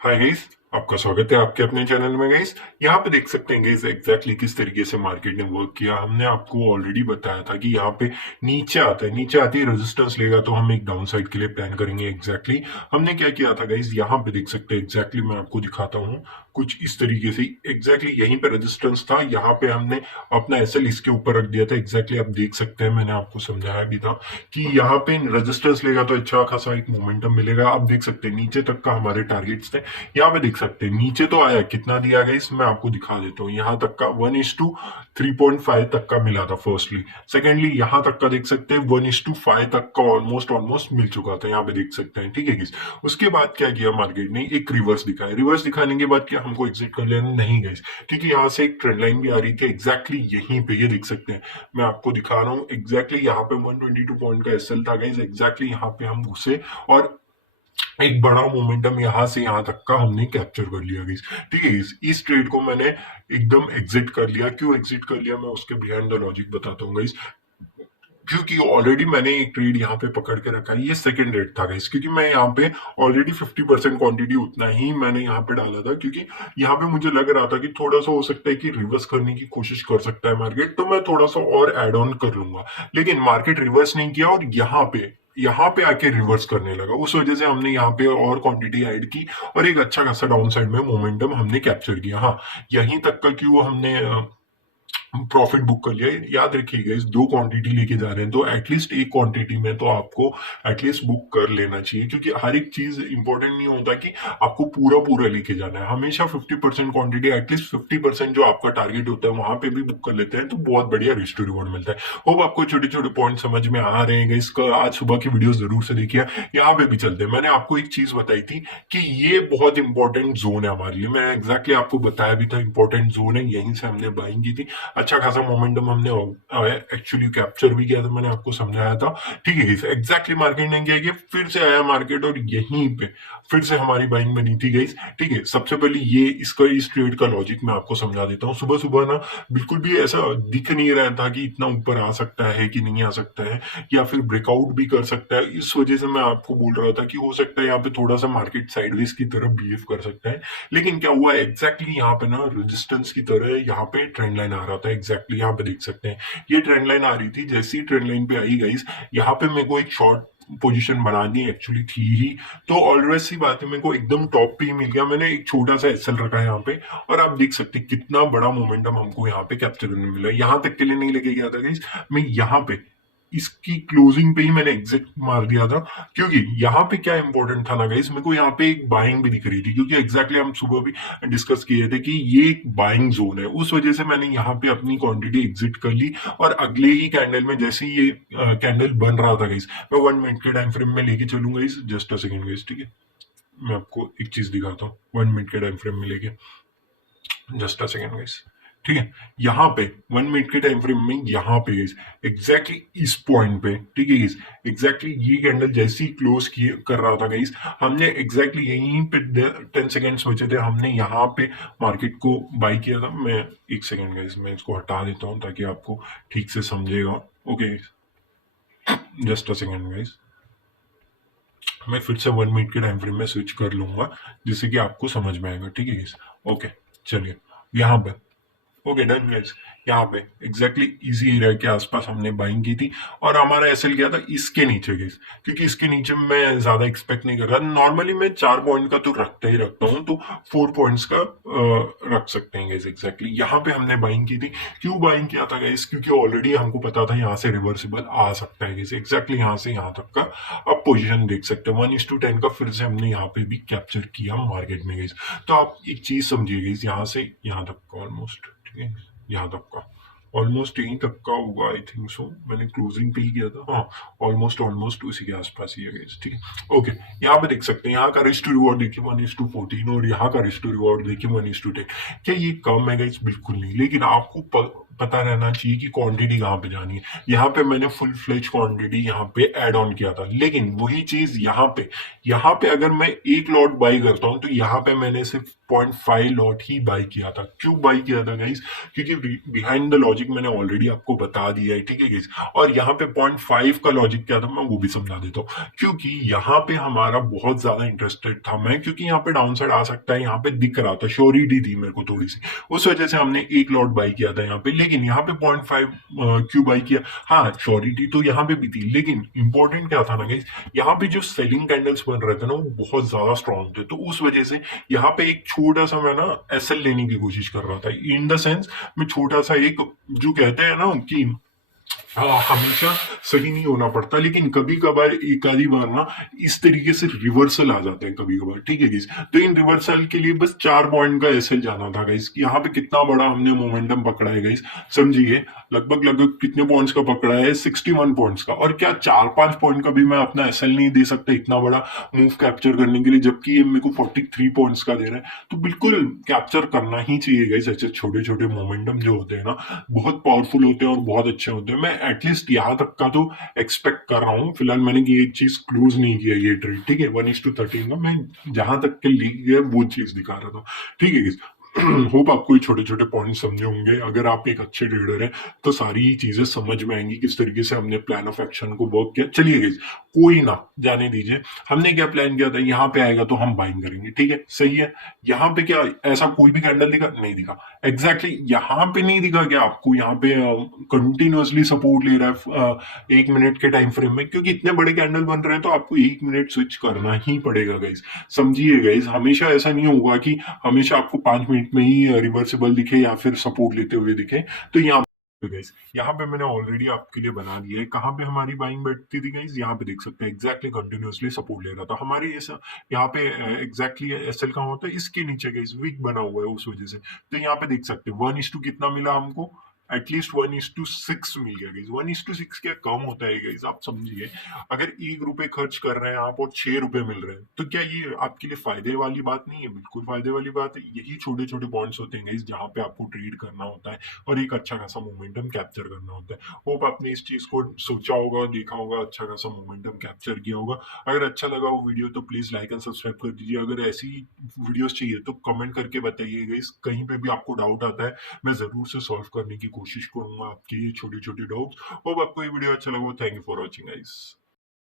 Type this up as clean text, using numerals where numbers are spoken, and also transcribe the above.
Hi guys, आपका स्वागत है आपके अपने चैनल में गाइस। यहाँ पे देख सकते हैं गाइस एग्जैक्टली किस तरीके से मार्केट ने वर्क किया। हमने आपको ऑलरेडी बताया था कि यहाँ पे नीचे आता है, नीचे आती है रेजिस्टेंस लेगा तो हम एक डाउन साइड के लिए प्लान करेंगे। एग्जैक्टली हमने क्या किया था गाइस, यहाँ पे देख सकते हैं एग्जैक्टली मैं आपको दिखाता हूँ कुछ इस तरीके से। एग्जैक्टली यहीं पे रेजिस्टेंस था, यहाँ पे हमने अपना एसएल इसके ऊपर रख दिया था। एग्जैक्टली आप देख सकते हैं, मैंने आपको समझाया भी था कि यहाँ पे रेजिस्टेंस लेगा तो अच्छा खासा एक मोमेंटम मिलेगा। आप देख सकते हैं नीचे तक का हमारे टारगेट्स थे। यहाँ पे देख सकते हैं नीचे तो आया, कितना दिया गया इसमें आपको दिखा देता हूँ। यहाँ तक का 1:3.5 तक का मिला था फर्स्टली। सेकेंडली यहाँ तक का देख सकते हैं 1:5 तक का ऑलमोस्ट ऑलमोस्ट मिल चुका था, यहाँ पे देख सकते हैं। ठीक है किस उसके बाद क्या किया मार्केट ने, एक रिवर्स दिखाया। रिवर्स दिखाने के बाद क्या हमको एग्जिट कर लेना नहीं गई, क्योंकि यहाँ से एक ट्रेंड लाइन भी आ रही थी एग्जैक्टली यहीं पे। ये देख सकते हैं, मैं आपको दिखा रहा हूँ एग्जैक्टली यहाँ पे 122 पॉइंट का एसएल था गाइस। एग्जैक्टली यहाँ पे हम घुसे और एक बड़ा मोमेंटम यहां से यहां तक का हमने कैप्चर कर लिया गाइस। ठीक है, इस ट्रेड को मैंने एकदम एग्जिट कर लिया। क्यों एग्जिट कर लिया, मैं उसके बिहाइंड द लॉजिक बताता हूँ गाइस। क्योंकि ऑलरेडी मैंने एक ट्रेड यहाँ पे पकड़ के रखा है, ये सेकंड रेट था गाइस। क्योंकि मैं यहाँ पे ऑलरेडी 50% क्वांटिटी उतना ही मैंने यहाँ पे डाला था, क्योंकि यहाँ पे मुझे लग रहा था कि थोड़ा सा हो सकता है कि रिवर्स करने की कोशिश कर सकता है मार्केट, तो मैं थोड़ा सा और एड ऑन कर लूंगा। लेकिन मार्केट रिवर्स नहीं किया और यहाँ पे आके रिवर्स करने लगा। उस वजह से हमने यहाँ पे और क्वांटिटी ऐड की और एक अच्छा खासा डाउन साइड में मोमेंटम हमने कैप्चर किया। हाँ, यहीं तक का क्यों हमने प्रॉफिट बुक कर लिया। याद रखिएगा, इस दो क्वांटिटी लेके जा रहे हैं तो एटलीस्ट एक क्वांटिटी में तो आपको एटलीस्ट बुक कर लेना चाहिए, क्योंकि हर एक चीज इंपॉर्टेंट नहीं होता कि आपको पूरा पूरा लेके जाना है। हमेशा 50% क्वांटिटी, एटलीस्ट 50% जो आपका टारगेट होता है वहां पे भी बुक कर लेते हैं तो बहुत बढ़िया रिस्क टू रिवॉर्ड मिलता है। होप आपको छोटे छोटे पॉइंट समझ में आ रहे हैं। इसका आज सुबह की वीडियो जरूर से देखिए। यहाँ पे भी चलते हैं। मैंने आपको एक चीज बताई थी कि ये बहुत इंपॉर्टेंट जोन है हमारे लिए। मैं एग्जैक्टली आपको बताया भी था, इंपॉर्टेंट जोन है, यहीं से हमने बाइंग की थी। अच्छा खासा मोमेंटम हमने एक्चुअली कैप्चर भी किया था, मैंने आपको समझाया था। ठीक है, एग्जैक्टली मार्केट ने क्या किया, फिर से आया मार्केट और यहीं पे फिर से हमारी बाइंग बनी थी गई। ठीक है, सबसे पहले ये इसका इस ट्रेड का लॉजिक मैं आपको समझा देता हूँ। सुबह सुबह ना बिल्कुल भी ऐसा दिख नहीं रहा था कि इतना ऊपर आ सकता है कि नहीं आ सकता है, या फिर ब्रेकआउट भी कर सकता है। इस वजह से मैं आपको बोल रहा था कि हो सकता है यहाँ पे थोड़ा सा मार्केट साइडवेज की तरफ बिहेव कर सकता है। लेकिन क्या हुआ एग्जैक्टली यहाँ पे ना रेजिस्टेंस की तरह यहाँ पे ट्रेंड लाइन आ रहा था। एग्जैक्टली यहाँ पे देख सकते हैं, ये ट्रेंड लाइन आ रही थी। जैसी ट्रेंड लाइन पे आई गाइस, यहाँ पे मेरे को एक शॉर्ट पोजीशन बनानी एक्चुअली थी ही, तो ऑलवेज सी बात है, मेरे को एकदम टॉप पे ही मिल गया। मैंने एक छोटा सा एसएल रखा है यहाँ पे और आप देख सकते हैं कितना बड़ा मोमेंटम हमको यहाँ पे कैप्चर करने मिला। यहाँ तक के लिए नहीं लेके गया था गाइस मैं, यहाँ पे इसकी क्लोजिंग पे ही मैंने एग्जिट मार दिया था। क्योंकि यहाँ पे क्या इंपॉर्टेंट था ना गाइस, मेरे को यहाँ पे एक बाइंग भी दिख रही थी, क्योंकि एग्जैक्टली हम सुबह भी डिस्कस किए थे कि ये एक बाइंग जोन है। उस वजह से मैंने यहाँ पे अपनी क्वांटिटी एग्जिट कर ली और अगले ही कैंडल में जैसे ही ये कैंडल बन रहा था गाइस, मैं 1 मिनट के टाइम फ्रेम में लेके चलूंगा guys. Just a second guys, ठीक है, मैं आपको एक चीज दिखाता हूँ 1 मिनट के टाइम फ्रेम में लेके। जस्ट अ सेकंड गाइस, ठीक है, यहाँ पे 1 मिनट के टाइम फ्रेम में यहाँ पे एग्जैक्टली इस पॉइंट पे, ठीक है गाइस, एग्जैक्टली ये कैंडल जैसे ही क्लोज किए कर रहा था गाइस, हमने एग्जैक्टली यहीं पे 10 सेकेंड्स बचे थे, हमने यहाँ पे मार्केट को बाई किया था। मैं एक सेकेंड गाइस, मैं इसको हटा देता हूँ ताकि आपको ठीक से समझेगा। Okay, just a second guys, मैं फिर से 1 मिनट के टाइम फ्रेम में स्विच कर लूंगा जिससे कि आपको समझ में आएगा। ठीक है गाइस, ओके, चलिए यहाँ पे, ओके डन गाइस। यहाँ पे एग्जैक्टली इसी एरिया के आसपास हमने बाइंग की थी और हमारा एसएल गया था इसके नीचे गाइस, क्योंकि इसके नीचे मैं ज्यादा एक्सपेक्ट नहीं कर रहा। नॉर्मली मैं 4 पॉइंट का तो रखता ही रखता हूँ, तो 4 पॉइंट्स का रख सकते हैं गाइस। एग्जैक्टली यहाँ पे हमने बाइंग की थी। क्यों बाइंग किया था गाइस, क्योंकि ऑलरेडी हमको पता था यहाँ से रिवर्सिबल आ सकता है गाइस। एग्जैक्टली यहाँ से यहाँ तक का आप पोजिशन देख सकते हैं 1:10 का फिर से हमने यहाँ पे भी कैप्चर किया मार्केट में गाइस। तो आप एक चीज समझिए गाइस, यहाँ से यहाँ तक का ऑलमोस्ट, ठीक है, यहाँ तक का ऑलमोस्ट यहीं तक का होगा आई थिंक सो। मैंने क्लोजिंग पे ही किया था। हाँ, ऑलमोस्ट ऑलमोस्ट उसी के आसपास ही है गाइस। ठीक है, ओके, यहाँ पे देख सकते हैं, यहाँ का रिस्क टू रिवॉर्ड देखिए 1:14 और यहाँ का रिस्क टू रिवॉर्ड देखिए 1:10। क्या ये कम है गाइस, बिल्कुल नहीं। लेकिन आपको पता रहना चाहिए कि क्वांटिटी कहाँ पे जानी है। यहाँ पे मैंने फुल फ्लेज क्वांटिटी यहाँ पे ऐड ऑन किया था, लेकिन वही चीज यहाँ पे अगर मैं एक लॉट बाई करता हूँ तो यहाँ पे मैंने सिर्फ 0.5 लॉट ही बाई किया था। क्यों बाई किया था गाइस? क्योंकि बिहाइंड द लॉजिक मैंने ऑलरेडी आपको बता दिया है, ठीक है गाइस। और यहाँ पे 0.5 का लॉजिक क्या था मैं वो भी समझा देता हूँ। क्योंकि यहाँ पे हमारा बहुत ज्यादा इंटरेस्टेड था मैं, क्योंकि यहाँ पे डाउन साइड आ सकता है, यहाँ पे दिख रहा था, श्योरिटी थी मेरे को थोड़ी सी, उस वजह से हमने एक लॉट बाई किया था यहाँ पे। लेकिन यहाँ पे 0.5 क्यों बाई किया? हाँ, श्योरिटी तो यहाँ पे भी थी, लेकिन इंपॉर्टेंट क्या था ना गाइस, यहाँ पे जो सेलिंग कैंडल्स बन रहे थे ना वो बहुत ज्यादा स्ट्रॉन्ग थे, तो उस वजह से यहाँ पे एक छोटा सा मैं ना एसएल लेने की कोशिश कर रहा था। इन द सेंस मैं छोटा सा एक, जो कहते हैं ना कि हमेशा सही नहीं होना पड़ता, लेकिन कभी कभार एक आधी बार ना इस तरीके से रिवर्सल आ जाते हैं कभी कभार, ठीक है गाइस। तो इन रिवर्सल के लिए बस 4 पॉइंट का एसएल जाना था गाइस। यहाँ पे कितना बड़ा हमने मोमेंटम पकड़ा है गाइस, समझिए। लगभग लगभग कितने पॉइंट्स का पकड़ा है? 61 पॉइंट्स का। और क्या 4-5 पॉइंट का भी मैं अपना एसएल नहीं दे सकता इतना बड़ा मूव कैप्चर करने के लिए, जबकि ये मेरे को 43 पॉइंट्स का दे रहा है? तो बिल्कुल कैप्चर करना ही चाहिए गाइस। ऐसे छोटे छोटे मोमेंटम जो होते हैं ना बहुत पावरफुल होते हैं और बहुत अच्छे होते हैं। मैं एटलीस्ट यहाँ तक का तो एक्सपेक्ट कर रहा हूँ। फिलहाल मैंने ये चीज क्लोज नहीं किया ये ट्रेड, ठीक है। 1:13 का मैं जहां तक के ली गया वो चीज दिखा रहा था, ठीक है। होप आपको ये छोटे छोटे पॉइंट समझे होंगे। अगर आप एक अच्छे ट्रेडर हैं तो सारी चीजें समझ में आएंगी किस तरीके से हमने प्लान ऑफ एक्शन को वर्क किया। चलिए गाइस, कोई ना जाने दीजिए, हमने क्या प्लान किया था, यहाँ पे आएगा तो हम बाइंग करेंगे, ठीक है, सही है। यहाँ पे क्या ऐसा कोई भी कैंडल दिखा? नहीं दिखा। एग्जैक्टली यहाँ पे नहीं दिखा क्या आपको? यहाँ पे कंटिन्यूअसली सपोर्ट ले रहा है 1 मिनट के टाइम फ्रेम में, क्योंकि इतने बड़े कैंडल बन रहे हैं तो आपको 1 मिनट स्विच करना ही पड़ेगा गाइस। समझिए गाइस, हमेशा ऐसा नहीं होगा कि हमेशा आपको 5 मिनट में ही रिवर्सिबल दिखे या फिर सपोर्ट लेते हुए दिखे। तो यहाँ गाइस, यहाँ पे मैंने ऑलरेडी आपके लिए बना दिया है कहाँ पे हमारी बाइंग बैठती थी गाइस। यहाँ पे देख सकते हैं एग्जैक्टली कंटिन्यूअसली सपोर्ट ले रहा था हमारी ऐसा। यहाँ पे एग्जैक्टली एसएल कहाँ होता है? इसके नीचे गाइस वीक बना हुआ है उस वजह से। तो यहाँ पे देख सकते हैं 1:2 कितना मिला हमको? एटलीस्ट 1:6 मिल गया गाइस। 1:6 क्या कम होता है गाइस? आप समझिए, अगर 1 रुपए खर्च कर रहे हैं आप और 6 रुपए मिल रहे हैं तो क्या ये आपके लिए फायदे वाली बात नहीं है? बिल्कुल फायदे वाली बात है। यही छोटे छोटे पॉइंट्स होते हैं गाइस जहाँ पे आपको ट्रेड करना होता है और एक अच्छा खासा मोमेंटम कैप्चर करना होता है। होप आपने इस चीज को सोचा होगा, देखा होगा, अच्छा खासा मोमेंटम कैप्चर किया होगा। अगर अच्छा लगा वो वीडियो तो प्लीज लाइक एंड सब्सक्राइब कर दीजिए। अगर ऐसी वीडियोस चाहिए तो कमेंट करके बताइए गाइस। कहीं पे भी आपको डाउट आता है मैं जरूर से सॉल्व करने की कोशिश करूंगा आपके ये छोटे छोटे डाउट्स। होप आपको ये वीडियो अच्छा लगा। Thank you for watching guys.